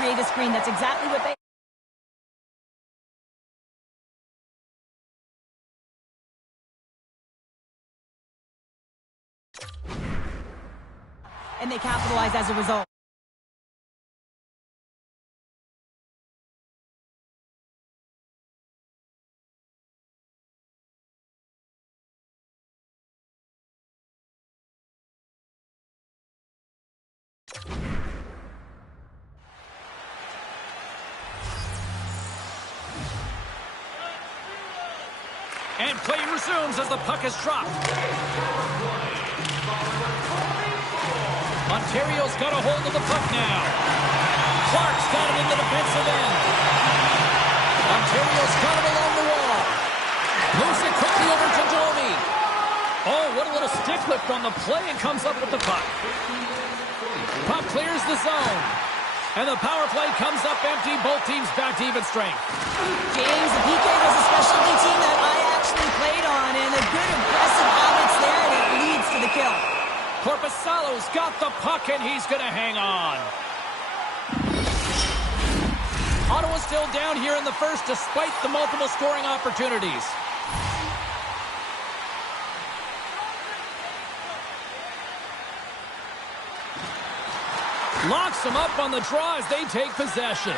create a screen. That's exactly what they... And they capitalize as a result. And play resumes as the puck is dropped. Ontario's got a hold of the puck now. Clark's got it in the defensive end. Ontario's got it along the wall. Moves it quickly over to Domi. Oh, what a little stick lift on the play, and comes up with the puck. Puck clears the zone. And the power play comes up empty. Both teams back to even strength. James, the PK was a specialty team that I actually played on, and a good aggressive habits there that leads to the kill. Korpisalo's got the puck, and he's going to hang on. Ottawa's still down here in the first despite the multiple scoring opportunities. Locks him up on the draw as they take possession.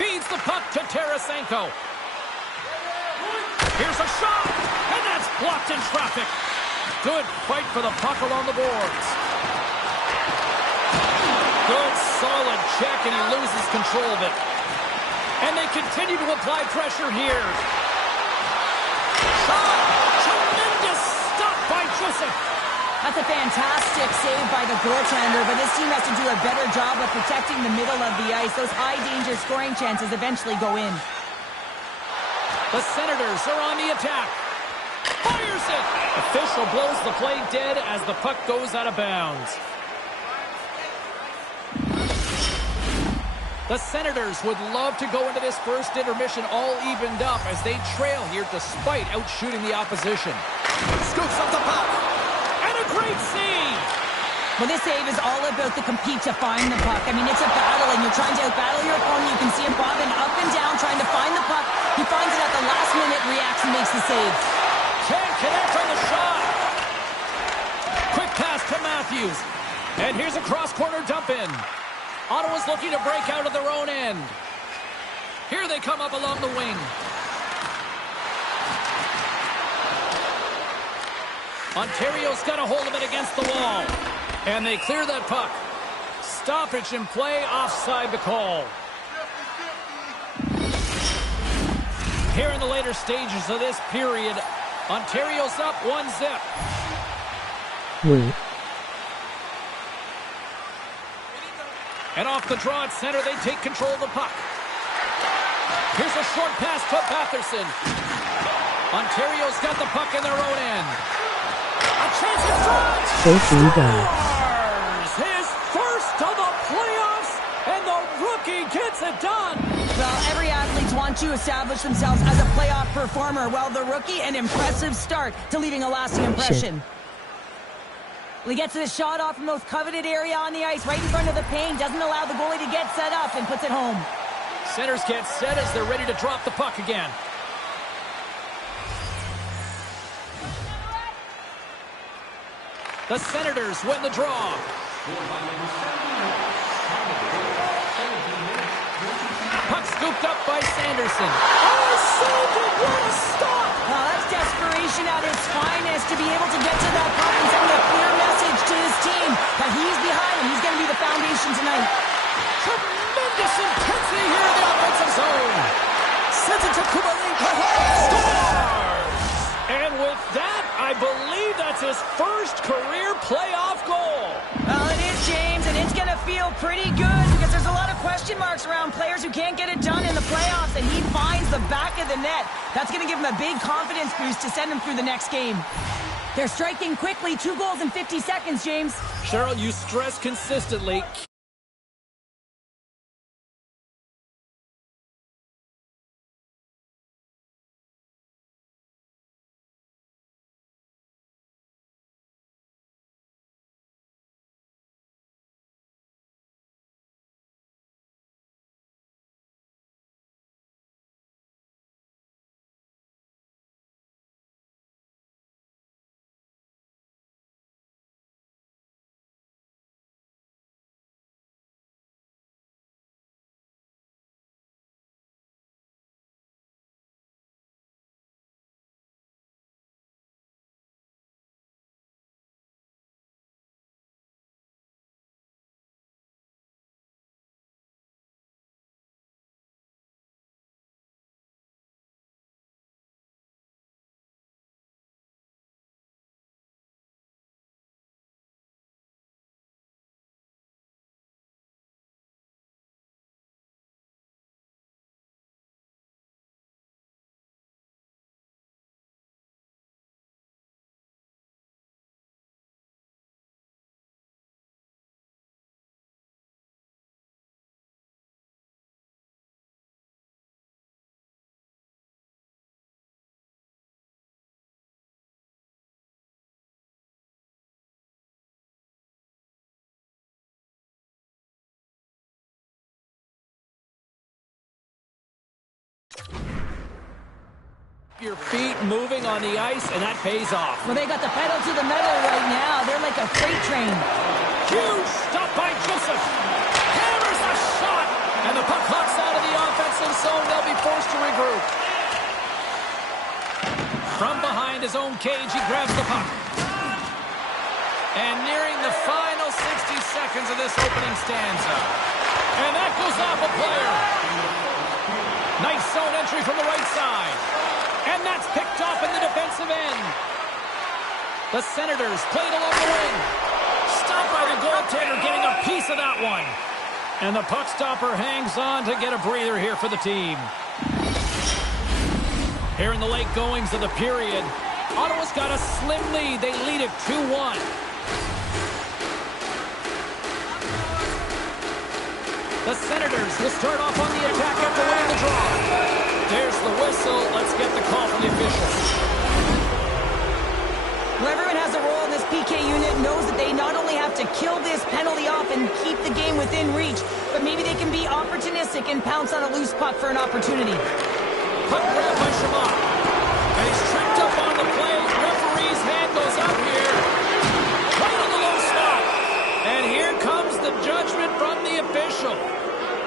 Feeds the puck to Tarasenko. Here's a shot, and that's blocked in traffic. Good fight for the puck along the boards. Good, solid check, and he loses control of it. And they continue to apply pressure here. Shot! Tremendous stop by Joseph. That's a fantastic save by the goaltender, but this team has to do a better job of protecting the middle of the ice. Those high-danger scoring chances eventually go in. The Senators are on the attack. Fires it! Official blows the play dead as the puck goes out of bounds. The Senators would love to go into this first intermission all evened up as they trail here despite outshooting the opposition. Scoops up the puck. And a great save! Well, this save is all about the compete to find the puck. I mean, it's a battle, and you're trying to outbattle your opponent. You can see him bobbing up and down, trying to find the puck. He finds it at the last minute, reacts, and makes the save. Can't connect on the shot. Quick pass to Matthews. And here's a cross-corner dump-in. Ottawa's looking to break out of their own end. Here they come up along the wing. Ontario's got a hold of it against the wall. And they clear that puck. Stoppage in play, offside the call. Here in the later stages of this period, Ontario's up 1-0. And off the draw at center, they take control of the puck. Here's a short pass to Batherson. Ontario's got the puck in their own end. A chance in front! Scores! His first of the playoffs, and the rookie gets it done! Well, every athlete wants to establish themselves as a playoff performer. Well, the rookie, an impressive start to leaving a lasting impression. Well, he gets the shot off from the most coveted area on the ice, right in front of the paint, doesn't allow the goalie to get set up, and puts it home. Centers get set as they're ready to drop the puck again. The Senators win the draw. Puck scooped up by Sanderson. Oh, saved it! What a stop! Well, that's desperation at its finest to be able to get to that puck and send a clear message to his team that he's behind him. He's going to be the foundation tonight. Tremendous intensity here in the offensive zone. Sends it to Kubalenko. Scores! And with that, I believe that's his first career playoff goal. Well, it is, James, and it's going to feel pretty good because there's a lot of question marks around players who can't get it done in the playoffs, and he finds the back of the net. That's going to give him a big confidence boost to send him through the next game. They're striking quickly, 2 goals in 50 seconds, James. Cheryl, you stress consistently. Your feet moving on the ice, and that pays off. Well, they got the pedal to the metal right now. They're like a freight train. Huge stop by Joseph. Hammers a shot. And the puck hawks out of the offensive zone. They'll be forced to regroup. From behind his own cage, he grabs the puck. And nearing the final 60 seconds of this opening stanza. And that goes off a player. Nice zone entry from the right side. And that's picked off in the defensive end. The Senators played along the wing. Stopped by the goaltender, getting a piece of that one. And the puck stopper hangs on to get a breather here for the team. Here in the late goings of the period, Ottawa's got a slim lead. They lead it 2-1. The Senators will start off on the attack after winning the draw. There's the whistle. Let's get the call from the officials. Well, everyone has a role in this PK unit, knows that they not only have to kill this penalty off and keep the game within reach, but maybe they can be opportunistic and pounce on a loose puck for an opportunity. Puck grab by Shamar. And he's tripped up on the play. Referee's hand goes up here. Right on the low spot. And here comes the judgment from the official.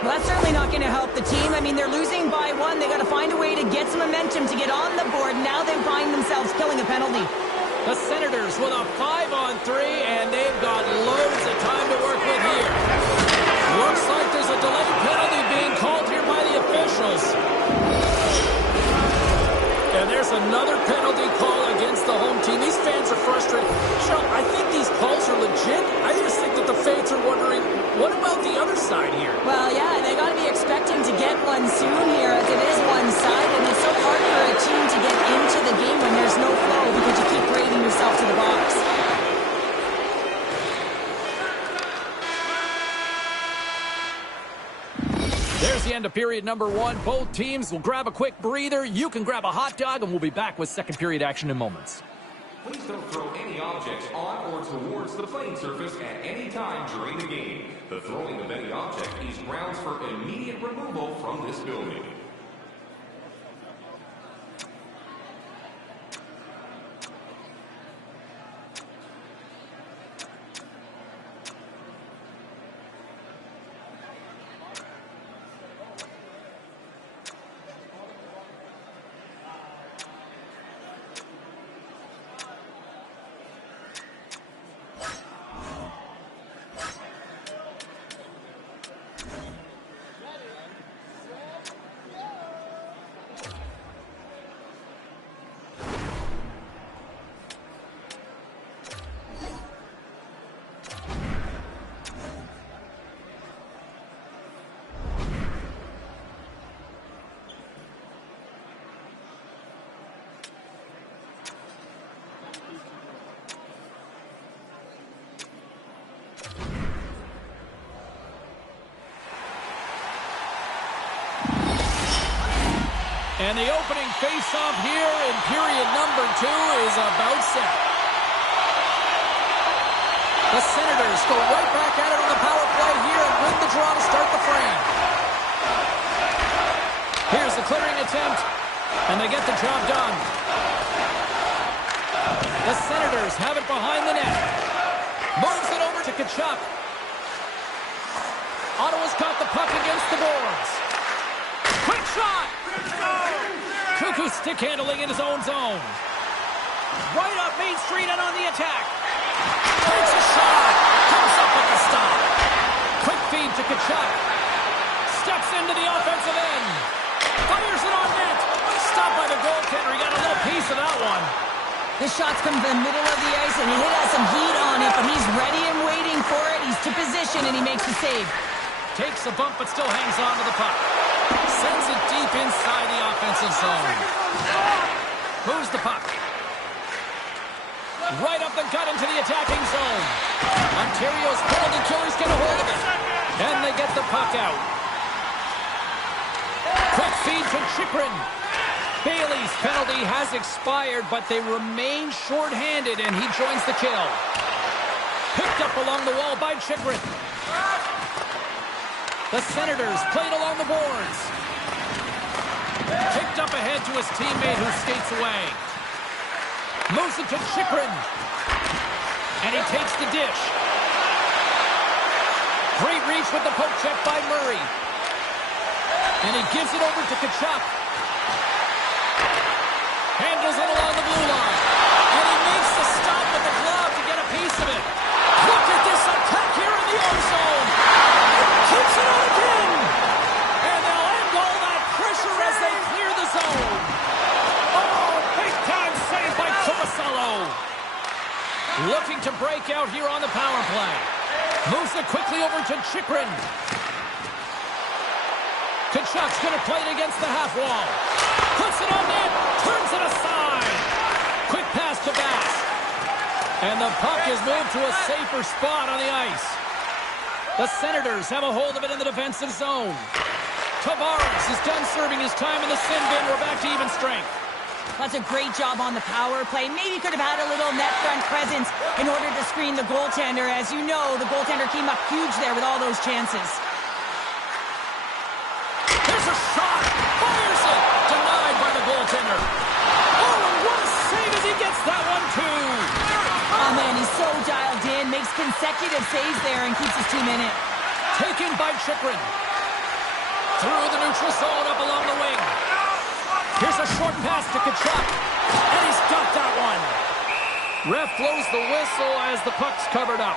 Well, that's certainly not going to help the team. I mean, they're losing by one. They got to find a way to get some momentum to get on the board. Now they find themselves killing a penalty. The Senators with a 5-on-3, and they've got loads of time to work with here. Looks like there's a delayed penalty being called here by the officials. And there's another penalty call against the home team. These fans are frustrated. Cheryl, I think these calls are legit. I just think that the fans are wondering, what about the other side here? Well, yeah, they got to be expecting to get one soon here, as it is one side, and it's so hard for a team to get into the game when there's no flow because you keep parading yourself to the box. There's the end of period number one. Both teams will grab a quick breather. You can grab a hot dog, and we'll be back with second period action in moments. Please don't throw any objects on or towards the playing surface at any time during the game. The throwing of any object is grounds for immediate removal from this building. And the opening face-off here in period number two is about set. The Senators go right back at it on the power play here and win the draw to start the frame. Here's the clearing attempt, and they get the job done. The Senators have it behind the net. Moves it over to Tkachuk. Ottawa's got the puck against the boards. Quick shot! Cuckoo stick handling in his own zone. Right up Main Street and on the attack. Takes a shot. Comes up with the stop. Quick feed to Tkachuk. Steps into the offensive end. Fires it on net. Stopped by the goaltender. He got a little piece of that one. This shot's come from the middle of the ice, and he has some heat on it, but he's ready and waiting for it. He's to position, and he makes the save. Takes a bump, but still hangs on to the puck. Sends it deep inside the offensive zone. Moves the puck. Right up the gut into the attacking zone. Ontario's penalty killer's get a hold of it. And they get the puck out. Quick feed to Chychrun. Bailey's penalty has expired, but they remain shorthanded, and he joins the kill. Picked up along the wall by Chychrun. The Senators played along the boards. Kicked up ahead to his teammate who skates away. Moves it to Chychrun. And he takes the dish. Great reach with the poke check by Murray. And he gives it over to Tkachuk. Handles it along the blue line. And he makes the stop with the glove to get a piece of it. Look at this attack here in the O-zone. Keeps it on again. And they'll end all that pressure as they clear the zone. Oh, big time save by Korpisalo. Looking to break out here on the power play. Moves it quickly over to Chychrun. Tkachuk's going to play it against the half wall. Puts it on net. Turns it aside. Quick pass to Bass. And the puck is moved to a safer spot on the ice. The Senators have a hold of it in the defensive zone. Tavares is done serving his time in the sin bin. We're back to even strength. That's a great job on the power play. Maybe could have had a little net front presence in order to screen the goaltender. As you know, the goaltender came up huge there with all those chances. There's a shot. Fires it. Denied by the goaltender. Oh, and what a save as he gets that one, too. Oh, man, he's so dialed in. Makes consecutive saves there and keeps his team in it. Taken by Chychrun. Through the neutral zone up along the wing. Here's a short pass to Tkachuk. And he's got that one. Ref blows the whistle as the puck's covered up.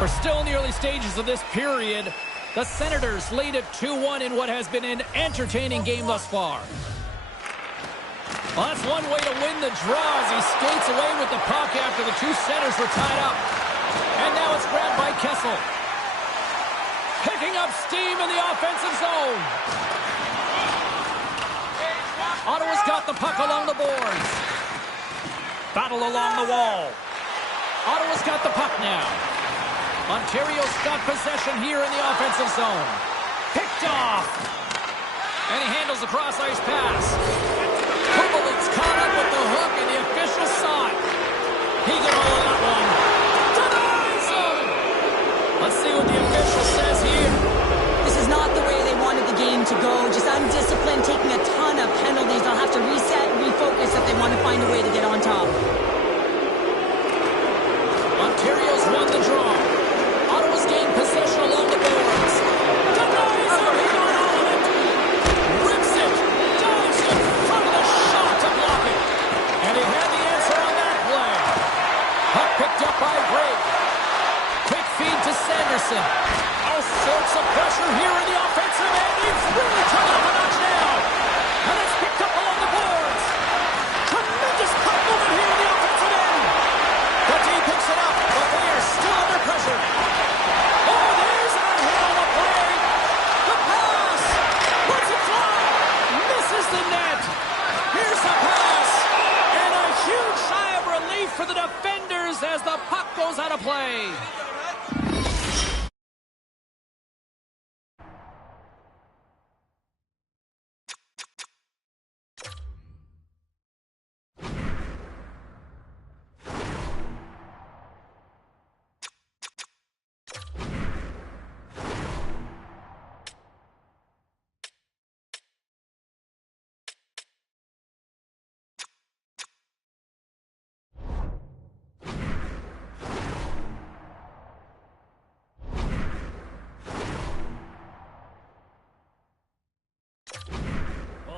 We're still in the early stages of this period. The Senators lead it 2-1 in what has been an entertaining game thus far. Well, that's one way to win the draw as he skates away with the puck after the two centers were tied up. And now it's grabbed by Kessel. Picking up steam in the offensive zone. Ottawa's got the puck along the boards. Battle along the wall. Ottawa's got the puck now. Ontario's got possession here in the offensive zone. Picked off. And he handles a cross-ice pass. Kubelik's caught up with the hook, and the official saw it. He got all of that one. Denies him! Let's see what the official says here. This is not the way they wanted the game to go. Just undisciplined, taking a ton of penalties. They'll have to reset and refocus if they want to find a way to get on top. Ontario's won the draw. Ottawa's gained possession along the boards. Denies him! He got all of it! Rips it! Dives in front of the shot to block it. And he had the answer on that play. Puck picked up by Gregg. Quick feed to Sanderson. All sorts of pressure here in the offensive end. He's really turned up a notch now. And it's picked up along the boards. Tremendous puck movement here in the offensive end. The D picks it up, but they are still under pressure. Oh, there's a hit on the play. The pass. Puts it fly. Misses the net. Here's the pass. And a huge sigh of relief for the defenders as the puck goes out of play.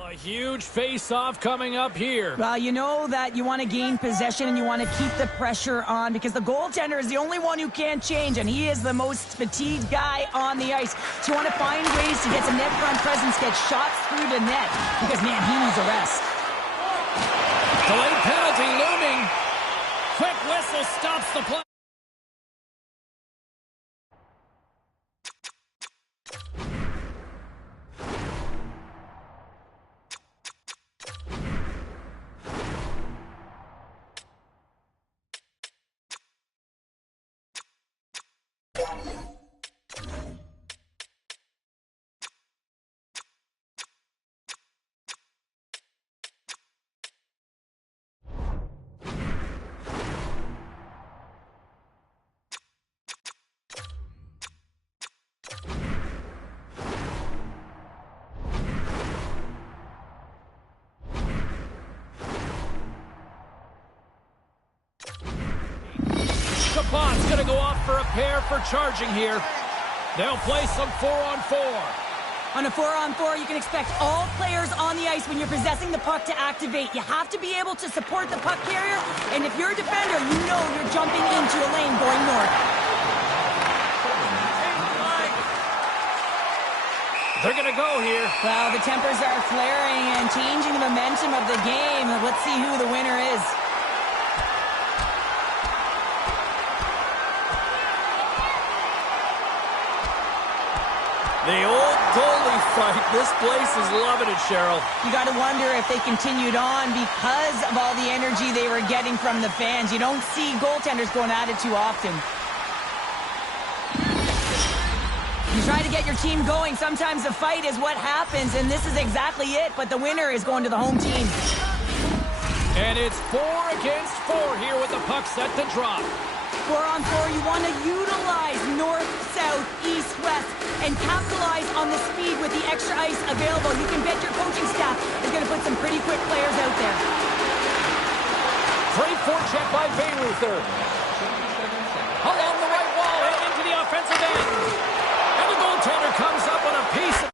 A huge face-off coming up here. Well, you know that you want to gain possession and you want to keep the pressure on because the goaltender is the only one who can't change, and he is the most fatigued guy on the ice. So you want to find ways to get some net front presence, get shots through the net because, man, he needs a rest. Delayed penalty looming. Quick whistle stops the play. going to go off for a pair for charging here. They'll play some 4-on-4. On a 4-on-4, you can expect all players on the ice when you're possessing the puck to activate. You have to be able to support the puck carrier, and if you're a defender, you know you're jumping into a lane going north. They're going to go here. Well, the tempers are flaring and changing the momentum of the game. Let's see who the winner is. The old goalie fight. This place is loving it, Cheryl. You got to wonder if they continued on because of all the energy they were getting from the fans. You don't see goaltenders going at it too often. You try to get your team going. Sometimes a fight is what happens, and this is exactly it. But the winner is going to the home team. And it's 4 against 4 here with the puck set to drop. 4-on-4, you want to utilize north, south, east, west, and capitalize on the speed with the extra ice available. You can bet your coaching staff is going to put some pretty quick players out there. Great forecheck by Bayreuther. Along the right wall and into the offensive end. And the goaltender comes up on a piece of...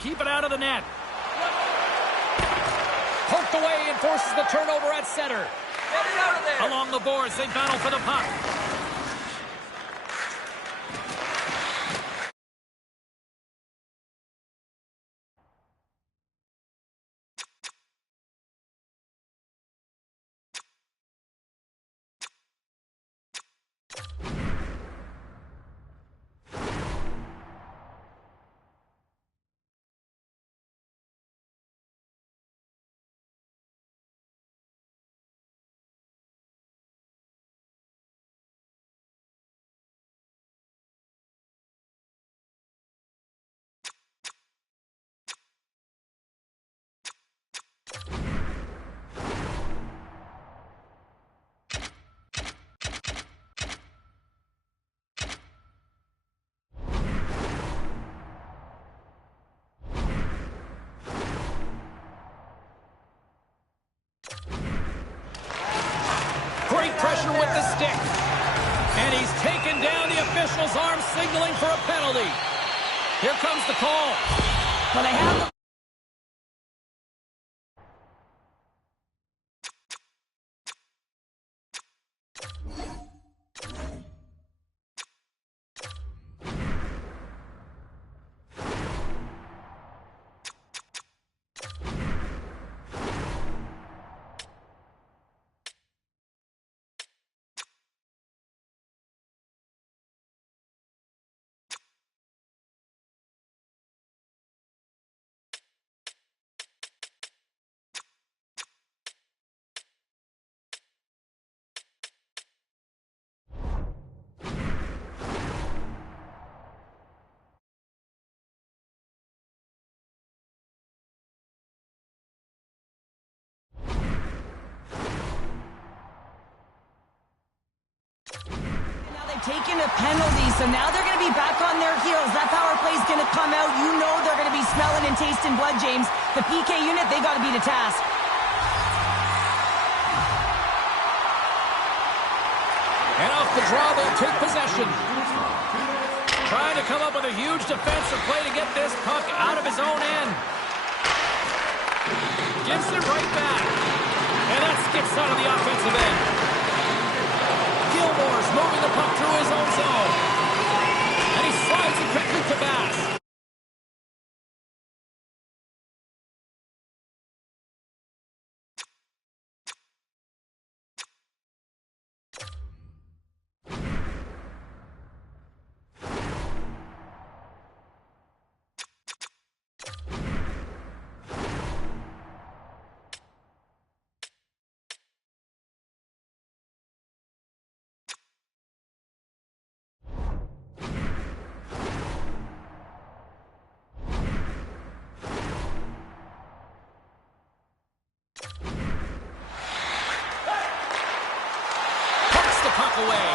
Keep it out of the net. Poked away and forces the turnover at center. Get it out of there. Along the boards, they battle for the puck. Great pressure with the stick. And he's taken down the official's arm, signaling for a penalty. Here comes the call. Well, they have the... Taking a penalty, so now they're going to be back on their heels. That power play is going to come out. You know they're going to be smelling and tasting blood, James. The PK unit, they got to be the task. And off the draw, they'll take possession. Trying to come up with a huge defensive play to get this puck out of his own end. Gives it right back. And that skips out of the offensive end. Gilmore's moving the puck through his own zone. And he slides it quickly to Bass. Away.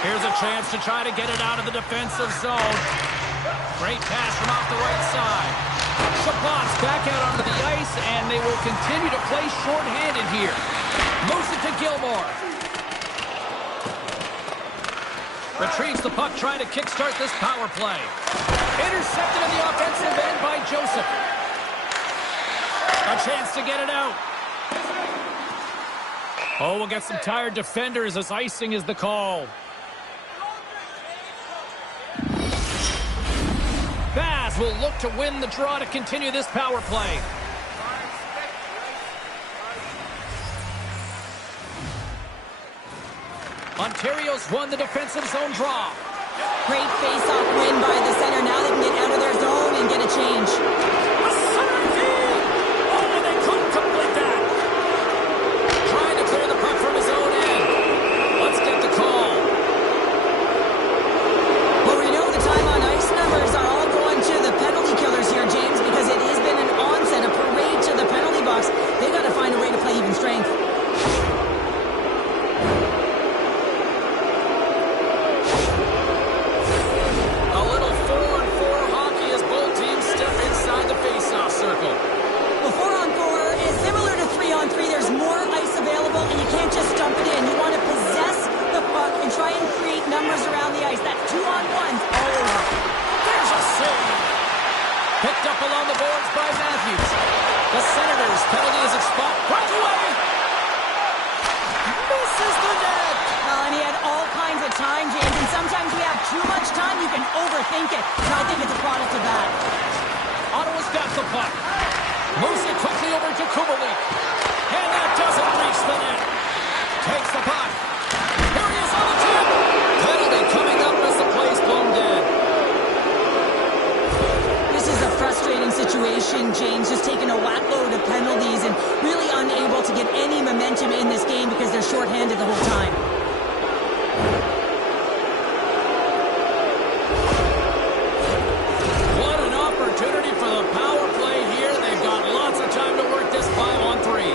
Here's a chance to try to get it out of the defensive zone. Great pass from off the right side. Chabot's back out onto the ice, and they will continue to play shorthanded here. Moves it to Gilmore. Retrieves the puck, trying to kickstart this power play. Intercepted in the offensive end by Joseph. A chance to get it out. Oh, we'll get some tired defenders as icing is the call. Baz will look to win the draw to continue this power play. Ontario's won the defensive zone draw. Great face-off win by the center. Now they can get out of their zone and get a change. A center feed! Oh, they couldn't complete that. Trying to clear the puck from his own end. Let's get the call. Well, we know the time on ice numbers are all going to the penalty killers here, James, because it has been an onset, a parade to the penalty box. They got to find a way to play even strength. A little 4-on-4 hockey as both teams step inside the face-off circle. Well, 4-on-4 is similar to 3-on-3. There's more ice available, and you can't just dump it in. You want to possess the puck and try and create numbers around the ice. That's 2-on-1s. Oh, There's a save. Picked up along the boards by Matthews. The Senators' penalty is expired. Right away. Misses the net. well, and he had all kinds of time, James, and sometimes we have too much time. You can overthink it, and I think it's a product of that. Ottawa's got the puck. Moves it quickly over to Kubalik. And that doesn't reach the net. Takes the puck. Here he is on the tip. Penalty coming up as the play's blown dead. This is a frustrating situation, James, just taking a whack load of penalties and really unable to get any momentum in this game because they're shorthanded the whole time. What an opportunity for the power play here. They've got lots of time to work this 5-on-3.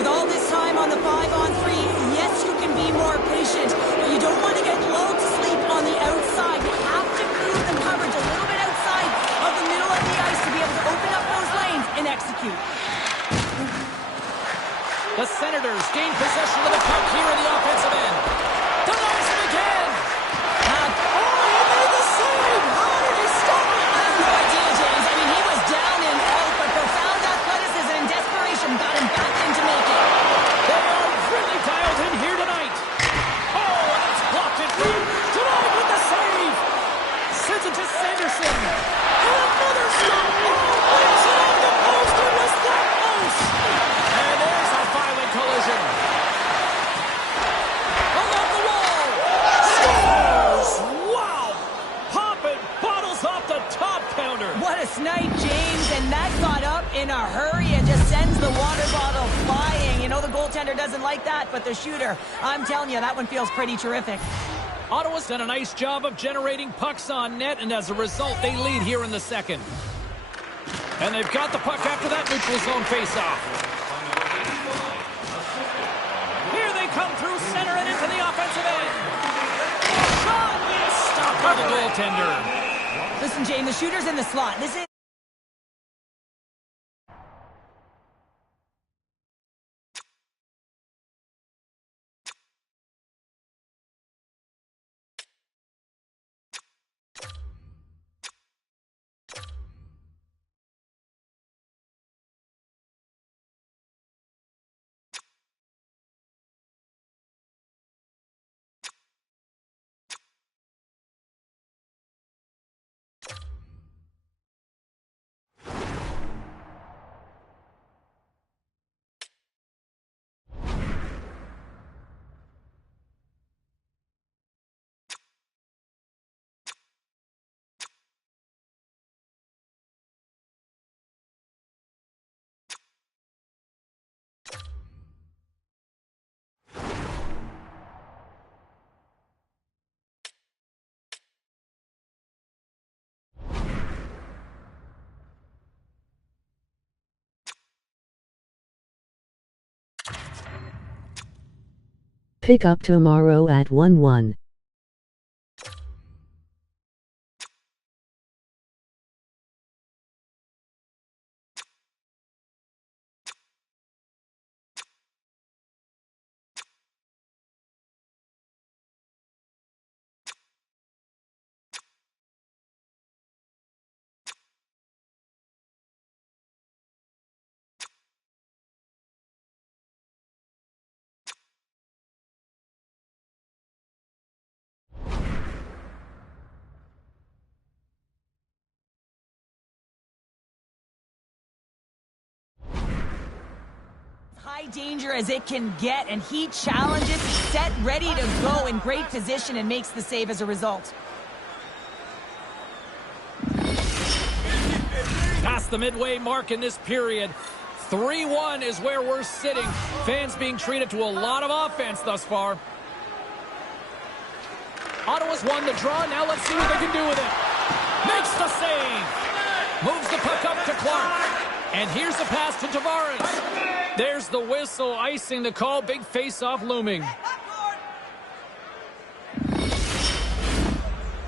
With all this time on the 5-on-3, yes, you can be more patient, but you don't want to get lulled to sleep on the outside. You have to move the coverage a little bit outside of the middle of the ice to be able to open up those lanes and execute. The Senators gain possession of the puck here in the offensive end. Denies it again. He made the save! How did he stop it? I have no idea, James. I mean, he was down and out, but profound athleticism and desperation got him back in to make it. They are really dialed in here tonight. Oh, and it's blocked in front. Tonight with the save. Sends it to Sanderson. And another stop. Oh, lays it on the post. It was that close. And there's a violent collision. Along the wall. Scores. Wow. Popping bottles off the top counter. What a snipe, James, and that got up in a hurry and just sends the water bottle flying. You know the goaltender doesn't like that, but the shooter, I'm telling you, that one feels pretty terrific. Ottawa's done a nice job of generating pucks on net, and as a result, they lead here in the second. And they've got the puck after that neutral zone faceoff. Here they come through center and into the offensive end. Shot is stopped by the goaltender. Listen, James, the shooter's in the slot. This is Pick up tomorrow at 1-1. High danger as it can get, and he challenges, he's set, ready to go, in great position, and makes the save as a result. Past the midway mark in this period. 3-1 is where we're sitting. Fans being treated to a lot of offense thus far. Ottawa's won the draw. Now let's see what they can do with it. Makes the save. Moves the puck up to Clark. And here's the pass to Tavares. There's the whistle, icing the call. Big face-off looming.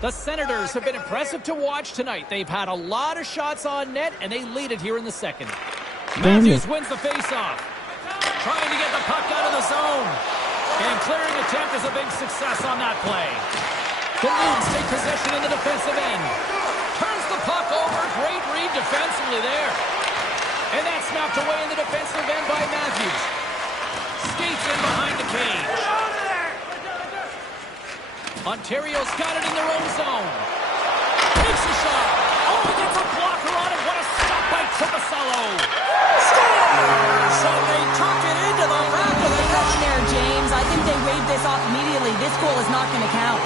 The Senators have been impressive to watch tonight. They've had a lot of shots on net, and they lead it here in the second. Matthews wins the face-off. Trying to get the puck out of the zone. And clearing attempt is a big success on that play. The Nudes take possession in the defensive end. Turns the puck over. Great read defensively there. And that's knocked away in the defensive end by Matthews. Skates in behind the cage. Ontario's got it in their own zone. Takes a shot. Oh, he gets a blocker on it. What a stop by Korpisalo. So they took it into the back of the net there, James. I think they waved this off immediately. This goal is not going to count.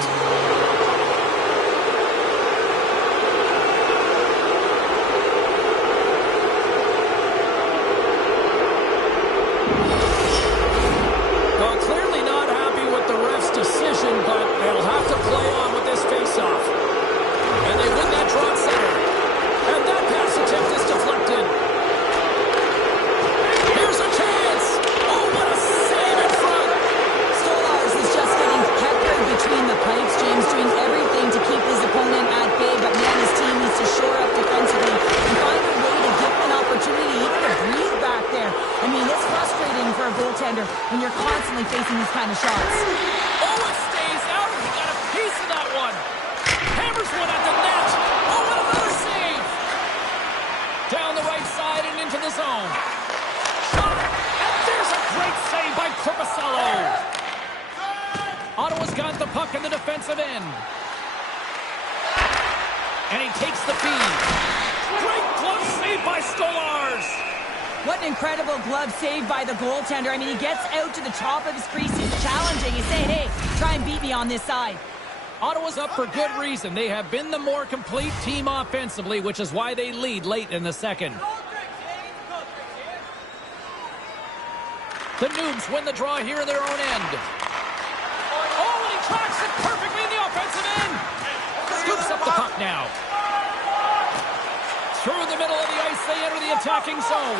Well, clearly not happy with the ref's decision, but they'll have to play on with this face-off. And they win that draw center. And that pass attempt is deflected. Here's a chance. Oh, what a save in front. Stolarz is just getting peppered between the pipes, James, doing everything to keep his opponent at bay, but man, his team needs to shore up defensively and find a way to give him an opportunity even to breathe back there. I mean, it's frustrating for a goaltender when you're constantly facing these kind of shots. Oh, it stays out. He got a piece of that one. Hammers one at the net. Oh, what another save. Down the right side and into the zone. Shot. And there's a great save by Korpisalo. Ottawa's got the puck in the defensive end. And he takes the feed. Great glove save by Stolarz. What an incredible glove save by the goaltender. I mean, he gets out to the top of his crease. He's challenging. He's saying, hey, try and beat me on this side. Ottawa's up for good reason. They have been the more complete team offensively, which is why they lead late in the second. The Noobs win the draw here in their own end. Oh, and he tracks it perfectly in the offensive end. Scoops up the puck now. Through the middle of the ice, they enter the attacking zone.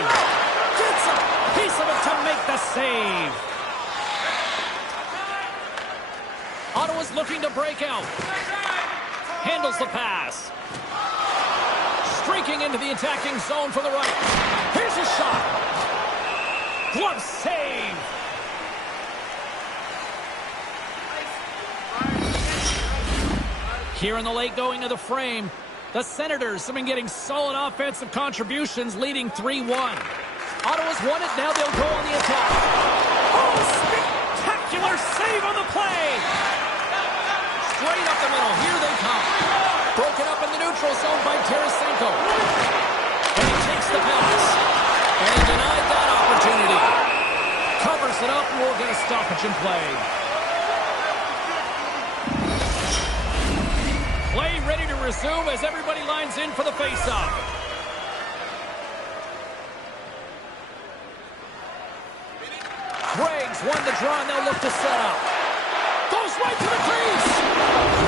Gets a piece of it to make the save. Ottawa's looking to break out. Handles the pass. Streaking into the attacking zone for the right. Here's a shot. Glove save. Here in the late going of the frame, the Senators have been getting solid offensive contributions, leading 3-1. Ottawa's won it. Now they'll go on the attack. Oh, spectacular save on the play. Straight up the middle. Here they come. Broken up in the neutral zone by Tarasenko. And he takes the pass. And denied that opportunity. Covers it up, and we'll get a stoppage in play. Play ready to resume as everybody lines in for the face-off. Greg's won the draw, and they'll look to set up. Goes right to the crease.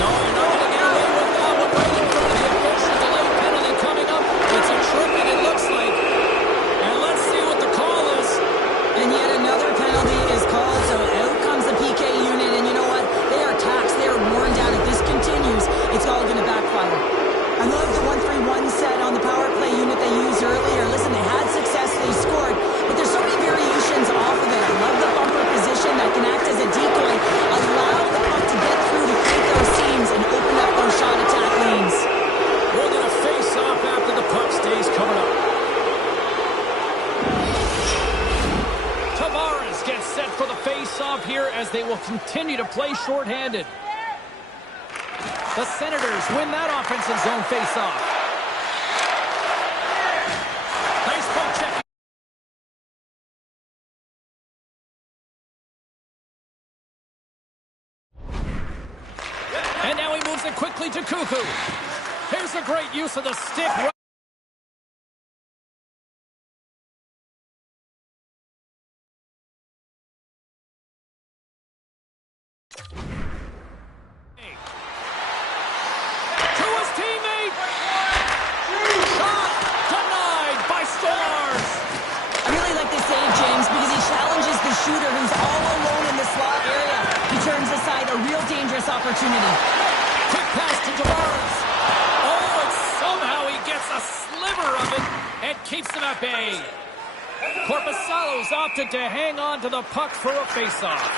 No, you're not going to get away with that one right in front of the official. Delay penalty coming up. It's a tripping, it looks like. And let's see what the call is. And yet another penalty is called, so out comes the PK continue to play shorthanded. The Senators win that offensive zone faceoff. Nice poke check. And now he moves it quickly to Cuckoo. Here's a great use of the stick. Shooter who's all alone in the slot area. He turns aside a real dangerous opportunity. Quick pass to Tavares. Oh, and somehow he gets a sliver of it and keeps him at bay. Korpisalo's opted to hang on to the puck for a faceoff.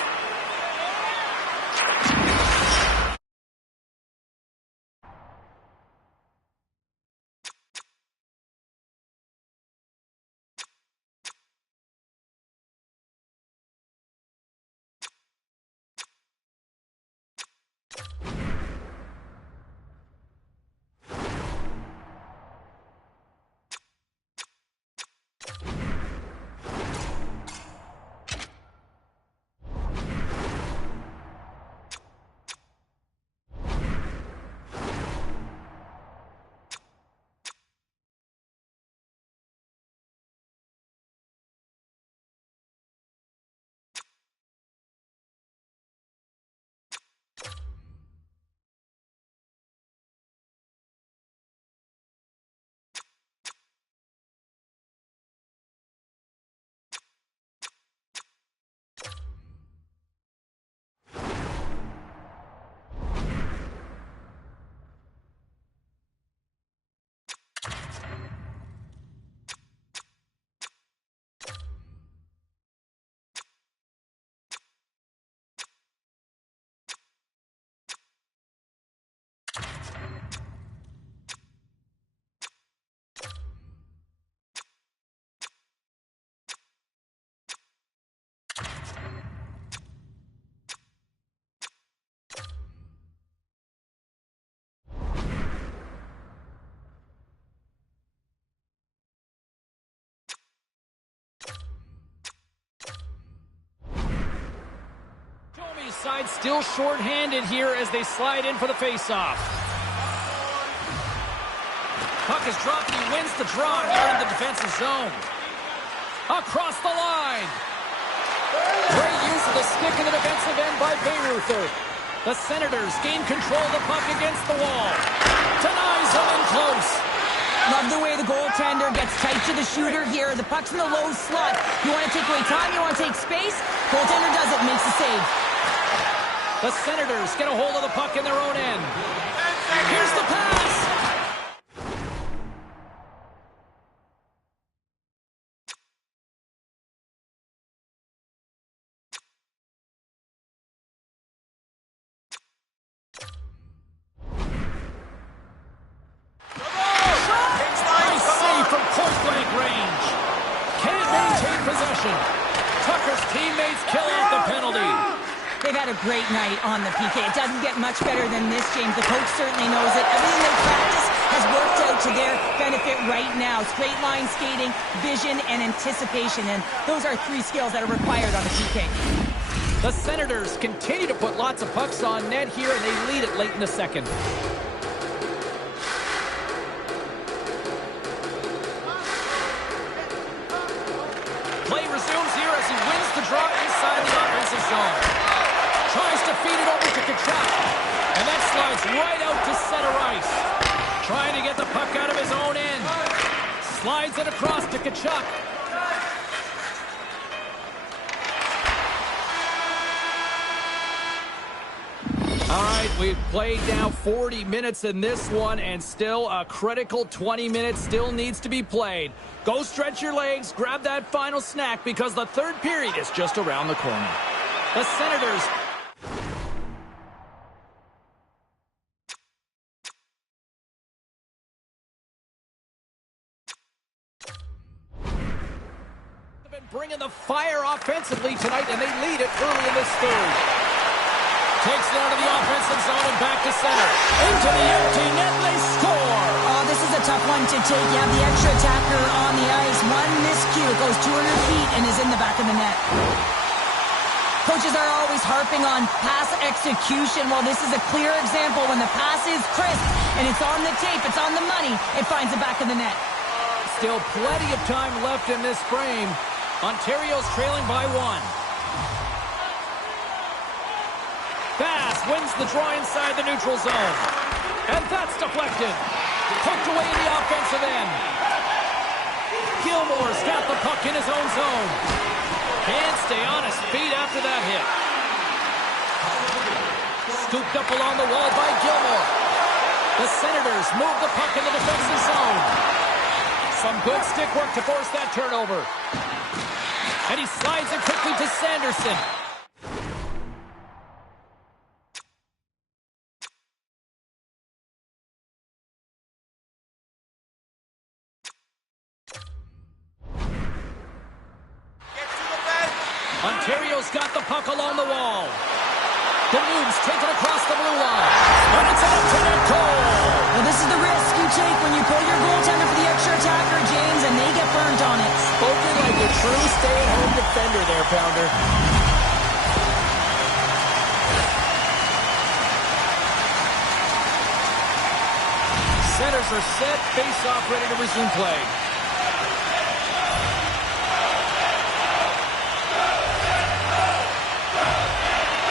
Side still short-handed here as they slide in for the face-off. Puck is dropped and he wins the draw here in the defensive zone. Across the line. Great use of the stick in the defensive end by Bayreuther. The Senators gain control of the puck against the wall. Denies him in close. Love the way the goaltender gets tight to the shooter here. The puck's in the low slot. You want to take away time, you want to take space. Goaltender does it, makes the save. The Senators get a hold of the puck in their own end. Here's the pass. Nice save from point-blank range. Can't maintain possession. Tucker's teammates kill off the penalty. They've had a great night on the PK. It doesn't get much better than this, James. The coach certainly knows it. Everything they practice has worked out to their benefit right now. Straight line skating, vision, and anticipation. And those are three skills that are required on the PK. The Senators continue to put lots of pucks on net here, and they lead it late in the second. Play resumes here as he wins the draw inside the offensive zone. Tries to feed it over to Tkachuk. And that slides right out to center ice. Trying to get the puck out of his own end. Slides it across to Tkachuk. All right, we've played now 40 minutes in this one, and still a critical 20 minutes still needs to be played. Go stretch your legs, grab that final snack, because the third period is just around the corner. The Senators... bringing the fire offensively tonight, and they lead it early in this third. Takes it out of the offensive zone and back to center. Into the empty net, they score! Oh, this is a tough one to take. You have the extra attacker on the ice. One miscue, it goes 200 feet and is in the back of the net. Coaches are always harping on pass execution. Well, this is a clear example. When the pass is crisp and it's on the tape, it's on the money, it finds the back of the net. Still plenty of time left in this frame. Ontario's trailing by 1. Bass wins the draw inside the neutral zone. And that's deflected. Poked away in the offensive end. Gilmore's got the puck in his own zone. Can't stay on his feet after that hit. Scooped up along the wall by Gilmore. The Senators move the puck in the defensive zone. Some good stick work to force that turnover. And he slides it quickly to Sanderson. Ontario's got the puck along the wall. The Noobs take it across the blue line. And it's an empty-net goal. Well, this is the risk you take when you pull your goaltender for the extra attacker, James, and they get burnt on it. Spoken like a true stay-at-home defender there, Pounder. Centers are set, face-off ready to resume play.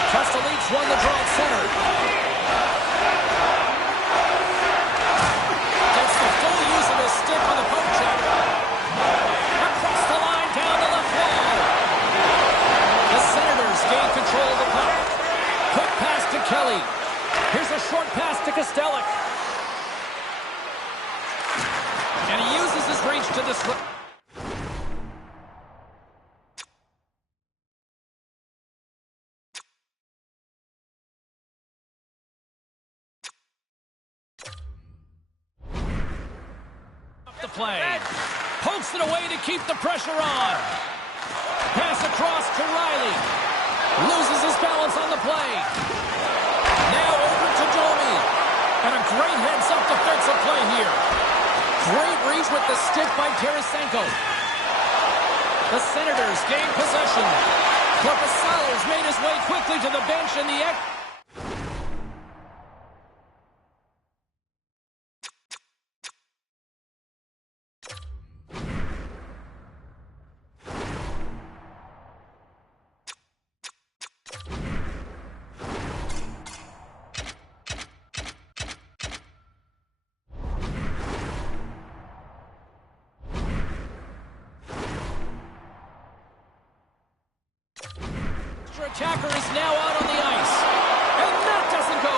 Kostelic won the draw at center. Gets the full use of his stick on the poke check. Across the line, down the left wall. The Senators gain control of the puck. Quick pass to Kelly. Here's a short pass to Kostelic. And he uses his reach to disrupt. The play. Pokes it away to keep the pressure on. Pass across to Riley. Loses his balance on the play. Now over to Domi. And a great heads-up defensive play here. Great reach with the stick by Tarasenko. The Senators gain possession. Korpisalo's made his way quickly to the bench in the attacker is now out on the ice. And that doesn't go.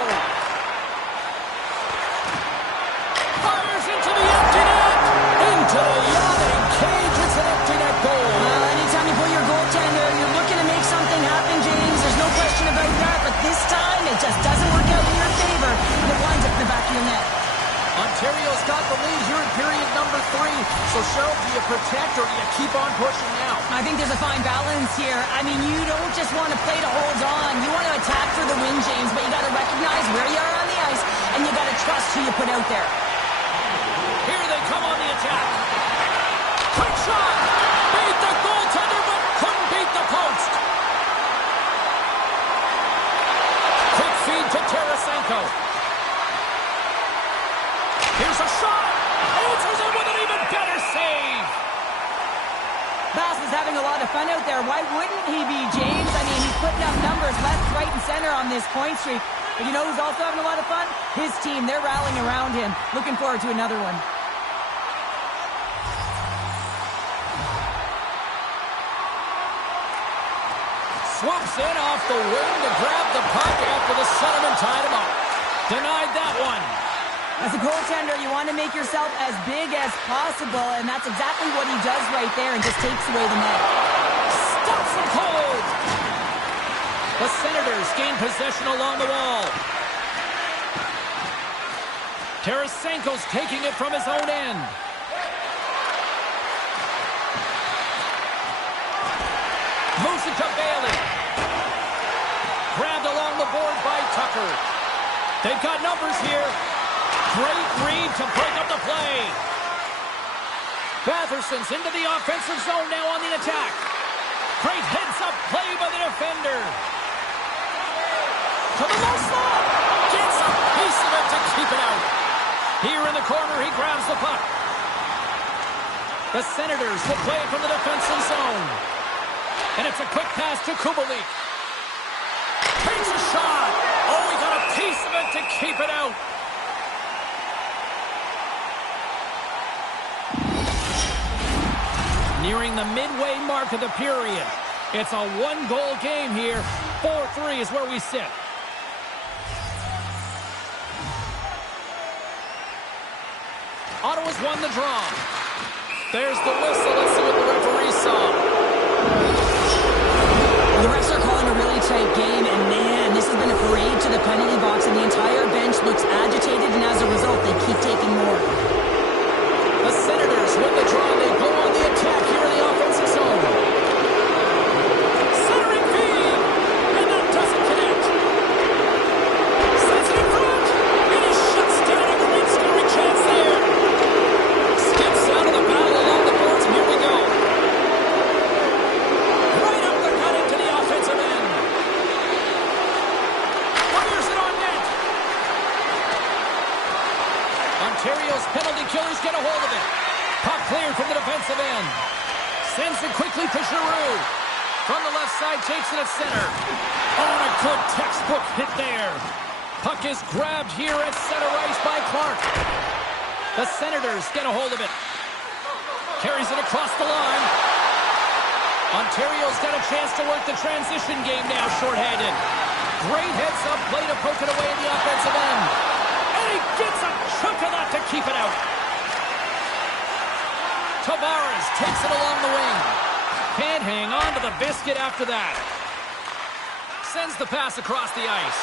Fires into the empty net. Into the yawning cage. It's an empty net goal. Well, anytime you pull your goaltender, you're looking to make something happen, James. There's no question about that. But this time, it just doesn't work out in your favor. And it winds up in the back of your net. Ontario's got the lead here in period number 3. So, Cheryl, do you protect or do you keep on pushing now? I think there's a fine balance here. I mean, you don't just want to play to hold on. You want to attack for the win, James, but you got to recognize where you are on the ice, and you got to trust who you put out there. Here they come on the attack. Quick shot! Beat the goaltender, but couldn't beat the post. Quick feed to Tarasenko. Here's a shot. Answers it with an even better save. Bass is having a lot of fun out there. Why wouldn't he be, James? I mean, he's putting up numbers left, right, and center on this point streak. But you know who's also having a lot of fun? His team. They're rallying around him. Looking forward to another one. Swoops in off the wing to grab the puck after the centerman tied him up. Denied that one. As a goaltender, you want to make yourself as big as possible, and that's exactly what he does right there and just takes away the net. Stops him cold. The Senators gain possession along the wall. Tarasenko's taking it from his own end. Moves it to Bailey. Grabbed along the board by Tucker. They've got numbers here. Great read to break up the play. Batherson's into the offensive zone now on the attack. Great heads-up play by the defender. To the low slot. Gets a piece of it to keep it out. Here in the corner, he grabs the puck. The Senators will play it from the defensive zone. And it's a quick pass to Kubalik. Takes a shot. Oh, he got a piece of it to keep it out. Nearing the midway mark of the period. It's a one-goal game here. 4-3 is where we sit. Ottawa's won the draw. There's the whistle. Let's see what the referee saw. The refs are calling a really tight game, and man, this has been a parade to the penalty box, and the entire bench looks agitated, and as a result, they keep taking more. The Senators win the draw. They go on the attack here in the offensive zone. Centering feed, and that doesn't connect. Sends it in front, and he shuts down a great scoring chance there. Skips out of the battle along the boards, and here we go. Right up the gut into the offensive end. Fires it on net. Ontario's penalty killers get a hold of it. Puck cleared from the defensive end. Sends it quickly to Giroux. From the left side, takes it at center. Oh, and a good textbook hit there. Puck is grabbed here at center ice by Clark. The Senators get a hold of it. Carries it across the line. Ontario's got a chance to work the transition game now, shorthanded. Great heads-up play to poke it away in the offensive end. And he gets a chunk of that to keep it out. Tavares takes it along the wing. Can't hang on to the biscuit after that. Sends the pass across the ice.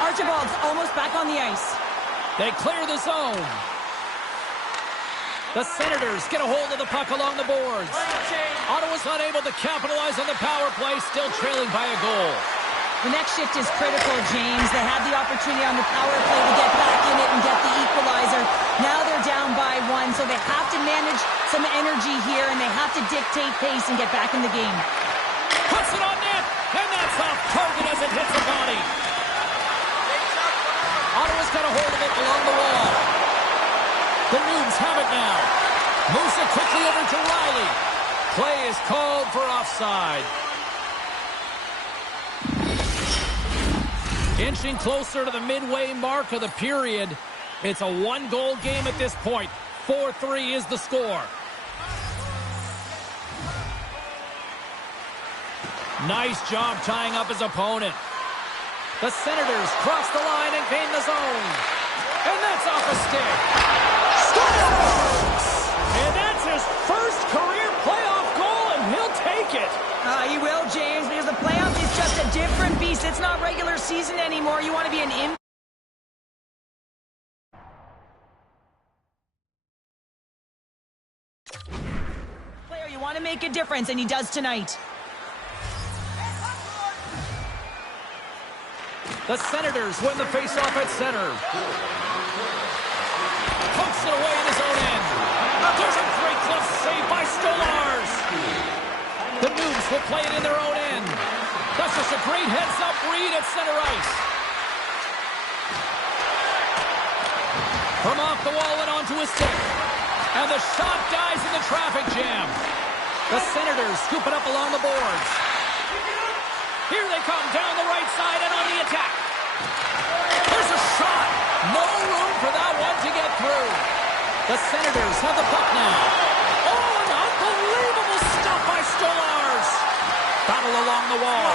Archibald's almost back on the ice. They clear the zone. The Senators get a hold of the puck along the boards. Ottawa's unable to capitalize on the power play, still trailing by a goal. The next shift is critical, James. They had the opportunity on the power play to get back in it and get the equalizer. Now they're down by one, so they have to manage some energy here, and they have to dictate pace and get back in the game. Puts it on net, and that's off target as it hits the body. Ottawa's got a hold of it along the wall. The Noobs have it now. Moves it quickly over to Riley. Play is called for offside. Inching closer to the midway mark of the period. It's a one-goal game at this point. 4-3 is the score. Nice job tying up his opponent. The Senators cross the line and gain the zone. And that's off a stick. Scores! And that's his first career playoff goal, and he'll take it. He will, James, because the playoffs is just a different beast. It's not regular season anymore. You want to be an player. You want to make a difference, and he does tonight. The Senators win the faceoff at center. Pokes it away in his own end. There's a great glove save by Stolarz. The Noobs will play it in their own end. That's just a great heads-up read at center ice. From off the wall and onto his stick. And the shot dies in the traffic jam. The Senators scoop it up along the boards. Here they come down the right side and on the attack. There's a shot. No room for that one to get through. The Senators have the puck now. Oh, an unbelievable stop by Stolarz. Battle along the wall.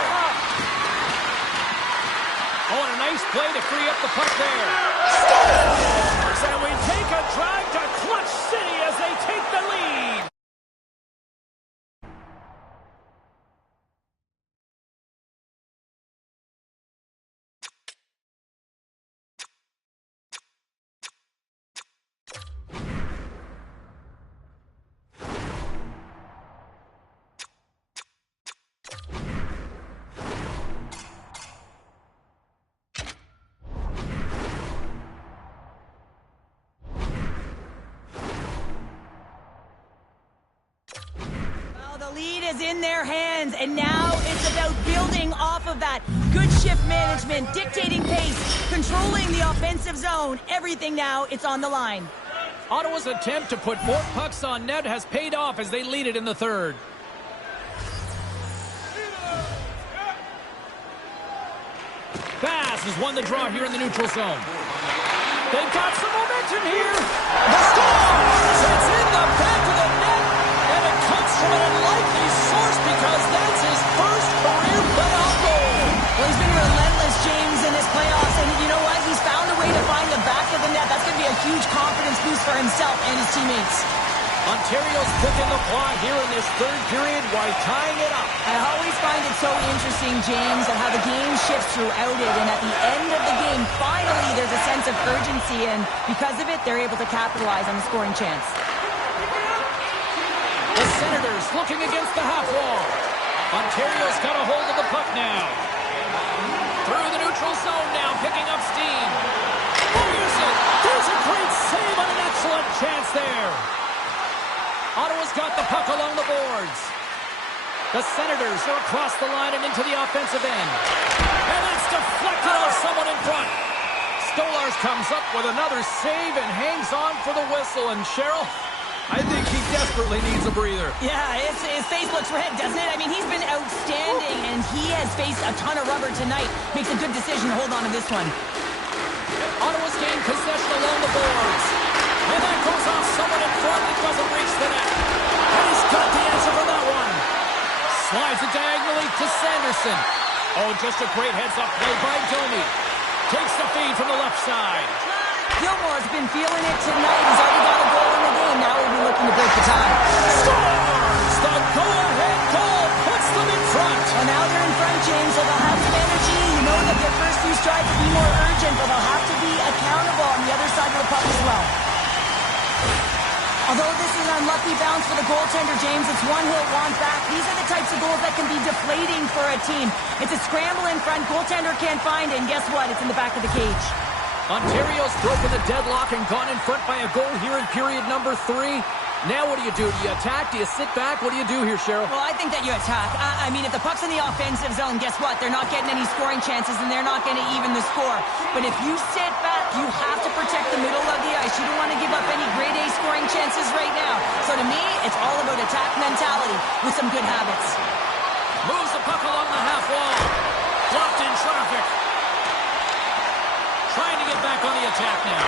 Oh, and a nice play to free up the puck there. Stolarz! And we take a drive to Clutch City as they take the lead. lead is in their hands, and now it's about building off of that. Good shift management, dictating pace, controlling the offensive zone. Everything now, it's on the line. Ottawa's attempt to put more pucks on net has paid off as they lead it in the third. Bass has won the draw here in the neutral zone. They've got some momentum here. The Stars! It's in the back of the net, and it comes from an unlikely source because that's his first career playoff goal. Well, he's been relentless, James, in his playoffs, and you know what? He's found a way to find the back of the net. That's going to be a huge confidence boost for himself and his teammates. Ontario's picking the plot here in this third period while tying it up. I always find it so interesting, James, of how the game shifts throughout it, and at the end of the game, finally there's a sense of urgency, and because of it, they're able to capitalize on the scoring chance. The Senators looking against the half wall. Ontario's got a hold of the puck now. Through the neutral zone now, picking up steam. Fires it! There's a great save on an excellent chance there. Ottawa's got the puck along the boards. The Senators are across the line and into the offensive end. And it's deflected off someone in front. Stolarz comes up with another save and hangs on for the whistle. And Cheryl, I think he desperately needs a breather. Yeah, his face looks red, doesn't it? I mean, he's been outstanding, and he has faced a ton of rubber tonight. Makes a good decision to hold on to this one. Ottawa's gained possession along the boards. And that goes off someone in front. It doesn't reach the net. And he's got the answer for that one. Slides it diagonally to Sanderson. Oh, just a great heads-up play by Domi. Takes the feed from the left side. Gilmore's been feeling it tonight. He's already got a goal in the game. Now we'll be looking to break the tie. Scores! The go-ahead goal puts them in front. Well, now they're in front, James, so they'll have some energy. You know that their first few strides will be more urgent, but they'll have to be accountable on the other side of the puck as well. Although this is an unlucky bounce for the goaltender, James, it's one he'll want back. These are the types of goals that can be deflating for a team. It's a scramble in front, goaltender can't find it, and guess what? It's in the back of the cage. Ontario's broken the deadlock and gone in front by a goal here in period number 3. Now what do? Do you attack? Do you sit back? What do you do here, Cheryl? Well, I think that you attack. I mean, if the puck's in the offensive zone, guess what? They're not getting any scoring chances, and they're not going to even the score. But if you sit back, you have to protect the middle of the ice. You don't want to give up any grade A scoring chances right now. So to me, it's all about attack mentality with some good habits. Moves the puck along the half wall. Blocked in traffic. Trying to get back on the attack now.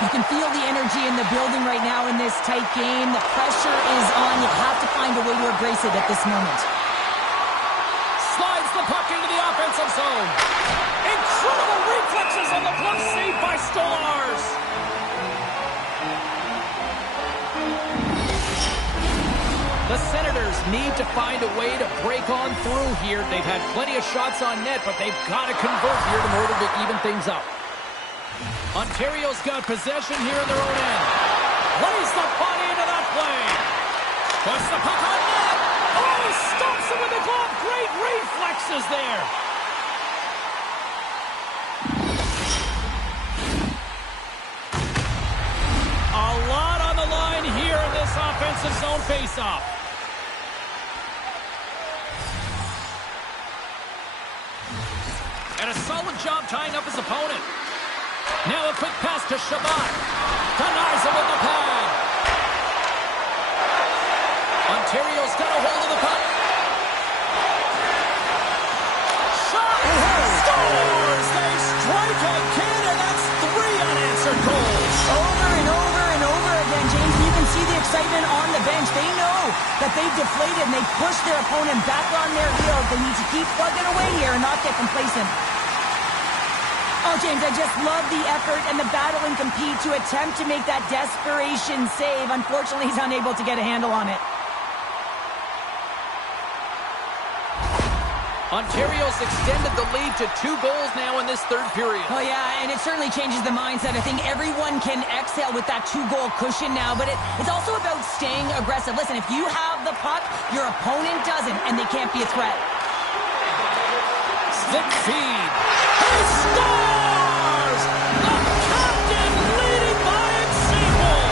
You can feel the energy in the building right now in this tight game. The pressure is on. You have to find a way to embrace it at this moment. Slides the puck into the offensive zone. Incredible reflexes on the glove save by Stolarz. The Senators need to find a way to break on through here. They've had plenty of shots on net, but they've got to convert here in order to even things up. Ontario's got possession here in their own end. Plays the body into that play. Puts the puck on net. Oh, stops it with the glove. Great reflexes there. A lot on the line here in this offensive zone faceoff. And a solid job tying up his opponent. Now a quick pass to Shabbat. Denies him with the pad. Ontario's got a hold of the puck. Shot! Scores! They strike again, and that's 3 unanswered goals. Over and over and over again, James. You can see the excitement on the bench. They know that they've deflated and they've pushed their opponent back on their heels. They need to keep plugging away here and not get complacent. Oh, James, I just love the effort and the battle and compete to attempt to make that desperation save. Unfortunately, he's unable to get a handle on it. Ontario's extended the lead to 2 goals now in this third period. Oh, yeah, and it certainly changes the mindset. I think everyone can exhale with that 2-goal cushion now, but it's also about staying aggressive. Listen, if you have the puck, your opponent doesn't, and they can't be a threat. Stick feed. He scores! The captain leading by example!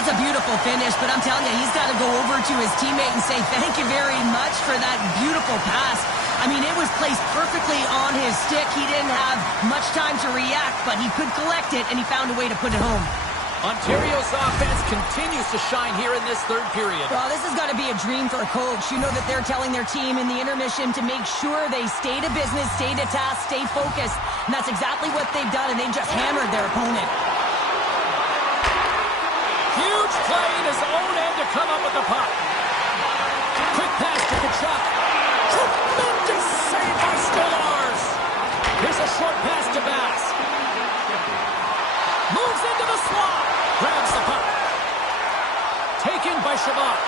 That's a beautiful finish, but I'm telling you, he's got to go over to his teammate and say thank you very much for that beautiful pass. I mean, it was placed perfectly on his stick. He didn't have much time to react, but he could collect it, and he found a way to put it home. Ontario's offense continues to shine here in this third period. Well, this has got to be a dream for a coach. You know that they're telling their team in the intermission to make sure they stay to business, stay to task, stay focused. And that's exactly what they've done, and they just hammered their opponent. Huge play in his own end to come up with the puck. Quick pass to Tkachuk. Tremendous save by Stolarz. Here's a short pass to Bass. Moves into the slot. Grabs the puck. Taken by Chabot.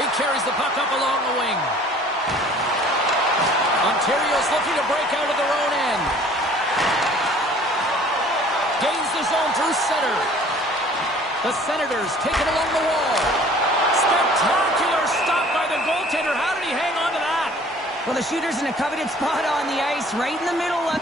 He carries the puck up along the wing. Ontario's looking to break out of their own end. Gains the zone through center. The Senators take it along the wall. Spectacular stop by the goaltender. How did he hang on to that? Well, the shooter's in a coveted spot on the ice, right in the middle of...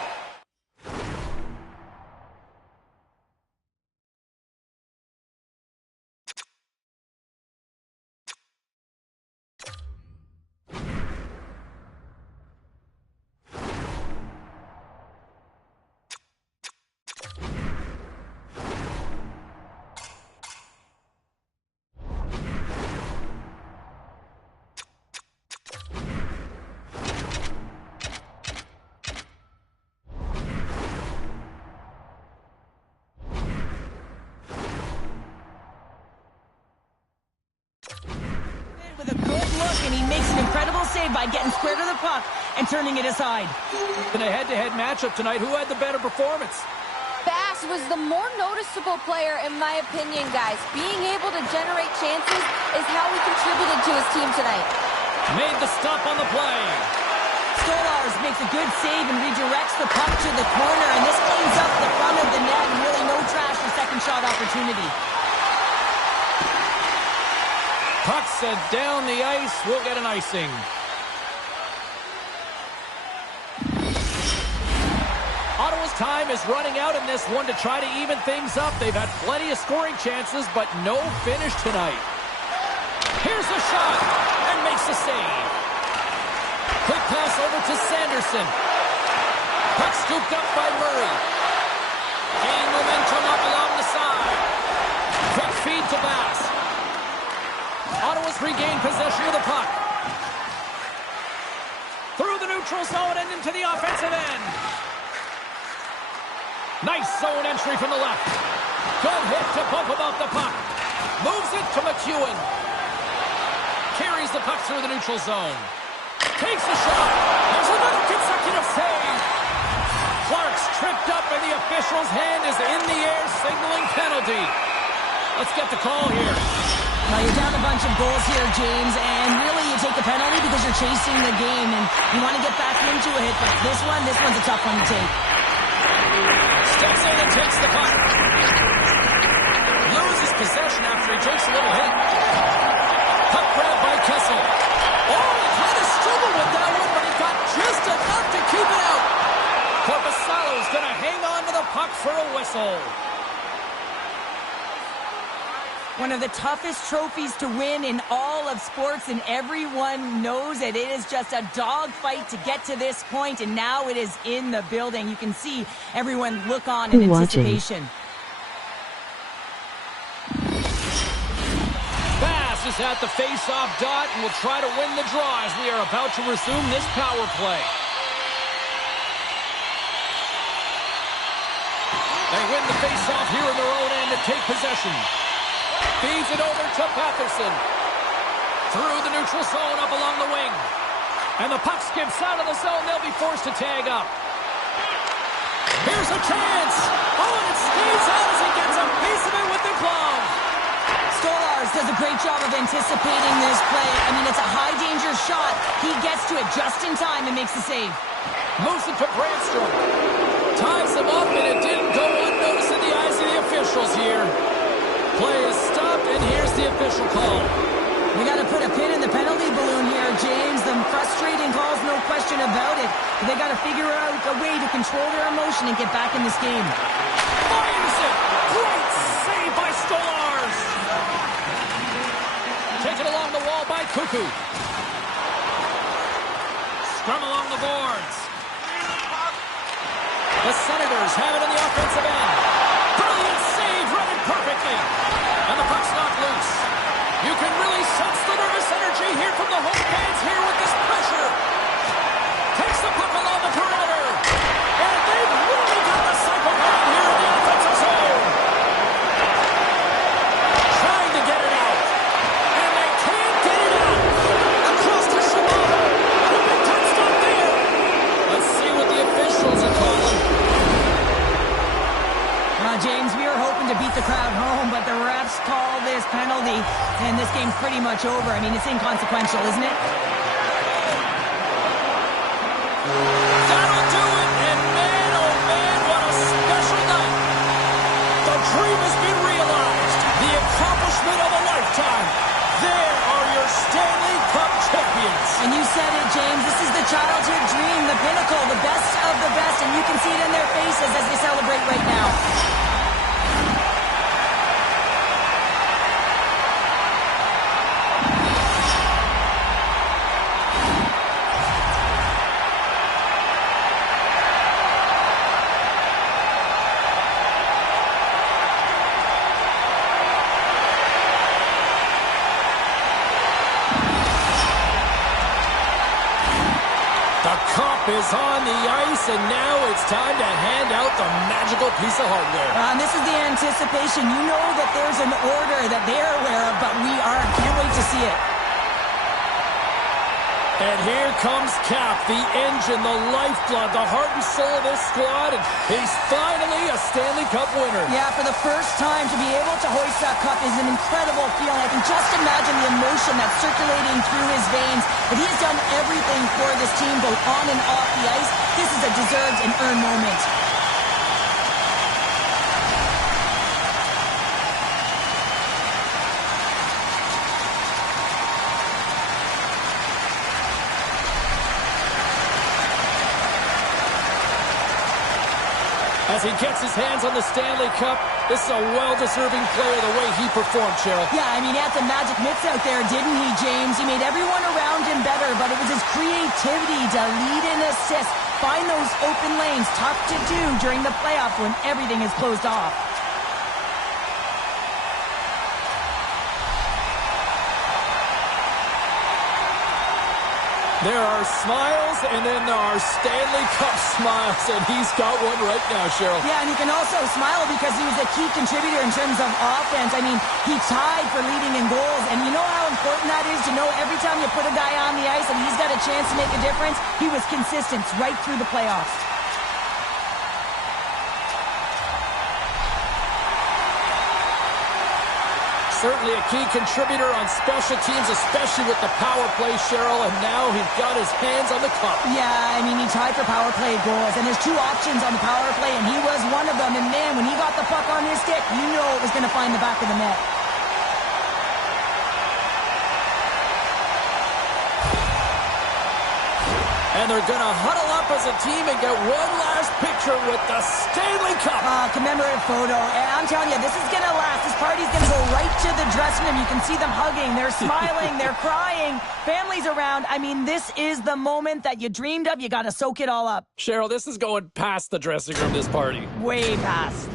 with a good look, and he makes an incredible save by getting square to the puck and turning it aside. In a head-to-head matchup tonight, who had the better performance? Bass was the more noticeable player, in my opinion, guys. Being able to generate chances is how he contributed to his team tonight. Made the stop on the play. Stolarz makes a good save and redirects the puck to the corner, and this cleans up the front of the net, and really no trash for second shot opportunity. Puck set down the ice. We'll get an icing. Ottawa's time is running out in this one to try to even things up. They've had plenty of scoring chances, but no finish tonight. Here's the shot, and makes the save. Quick pass over to Sanderson. Puck scooped up by Murray. Gain momentum up along the side. Quick feed to Bass. Ottawa's regained possession of the puck. Through the neutral zone and into the offensive end. Nice zone entry from the left. Good hit to bump about the puck. Moves it to McEwen. Carries the puck through the neutral zone. Takes the shot. There's another consecutive save. Clark's tripped up and the official's hand is in the air signaling penalty. Let's get the call here. Now, you're down a bunch of goals here, James, and really you take the penalty because you're chasing the game, and you want to get back into it, but this one's a tough one to take. Steps in and takes the puck. Loses possession after he takes a little hit. Puck grab by Kessel. Oh, he kind of struggled with that one, but he got just enough to keep it out. Korpisalo's going to hang on to the puck for a whistle. One of the toughest trophies to win in all of sports, and everyone knows it. It is just a dogfight to get to this point, and now it is in the building. You can see everyone look on in anticipation. Bass is at the face-off dot and will try to win the draw as we are about to resume this power play. They win the face-off here in their own end to take possession. Feeds it over to Patterson. Through the neutral zone up along the wing. And the puck skips out of the zone. They'll be forced to tag up. Here's a chance. Oh, and it stays out as he gets a piece of it with the glove. Stolarz does a great job of anticipating this play. I mean, it's a high-danger shot. He gets to it just in time and makes the save. Moves it to Brandstrom. Ties him up, and it didn't go unnoticed in the eyes of the officials here. Play is stopped, and here's the official call. We got to put a pin in the penalty balloon here, James. The frustrating calls, no question about it. They got to figure out a way to control their emotion and get back in this game. Fires it! Great save by Stolarz! Cuckoo. Scrum along the boards. The Senators have it in the offensive end. Brilliant save, running perfectly. And the puck's knocked loose. You can really sense the nervous energy here from the home fans here with this pressure. Takes the puck along the perimeter. And they've really got the cycle going here in the offensive zone. Trying to get it out. And they can't get it out. Across to Shimano. And a big time stop there. Let's see what the officials are calling. James, we were hoping to beat the crowd home, but the refs call this penalty, and this game's pretty much over. I mean, it's inconsequential, isn't it? That'll do it, and man, oh man, what a special night. The dream has been realized. The accomplishment of a lifetime. There are your Stanley Cup champions. And you said it, James. This is the childhood dream, the pinnacle, the best of the best, and you can see it in their faces as they celebrate right now. Is on the ice, and now it's time to hand out the magical piece of hardware. And this is the anticipation. You know that there's an order that they're aware of, but we aren't. Can't wait to see it. And here comes Cap, the engine, the lifeblood, the heart and soul of this squad, and he's finally a Stanley Cup winner. Yeah, for the first time to be able to hoist that cup is an incredible feeling. I can just imagine the emotion that's circulating through his veins. But he has done everything for this team, both on and off the ice. This is a deserved and earned moment. As he gets his hands on the Stanley Cup, this is a well-deserving player the way he performed, Cheryl. Yeah, I mean, he had some magic mitts out there, didn't he, James? He made everyone around him better, but it was his creativity to lead and assist, find those open lanes, tough to do during the playoffs when everything is closed off. There are smiles, and then there are Stanley Cup smiles, and he's got one right now, Cheryl. Yeah, and he can also smile because he was a key contributor in terms of offense. I mean, he tied for leading in goals, and you know how important that is to know every time you put a guy on the ice and he's got a chance to make a difference? He was consistent right through the playoffs. Certainly a key contributor on special teams, especially with the power play, Cheryl, and now he's got his hands on the cup. Yeah, I mean, he tied for power play goals, and there's two options on the power play, and he was one of them. And man, when he got the puck on his stick, you know it was going to find the back of the net. And they're going to huddle up as a team and get one last picture with the Stanley Cup. Commemorative photo. And I'm telling you, this is going to last. This party's going to go right to the dressing room. You can see them hugging. They're smiling. They're crying. Families around. I mean, this is the moment that you dreamed of. You got to soak it all up. Cheryl, this is going past the dressing room, this party. Way past.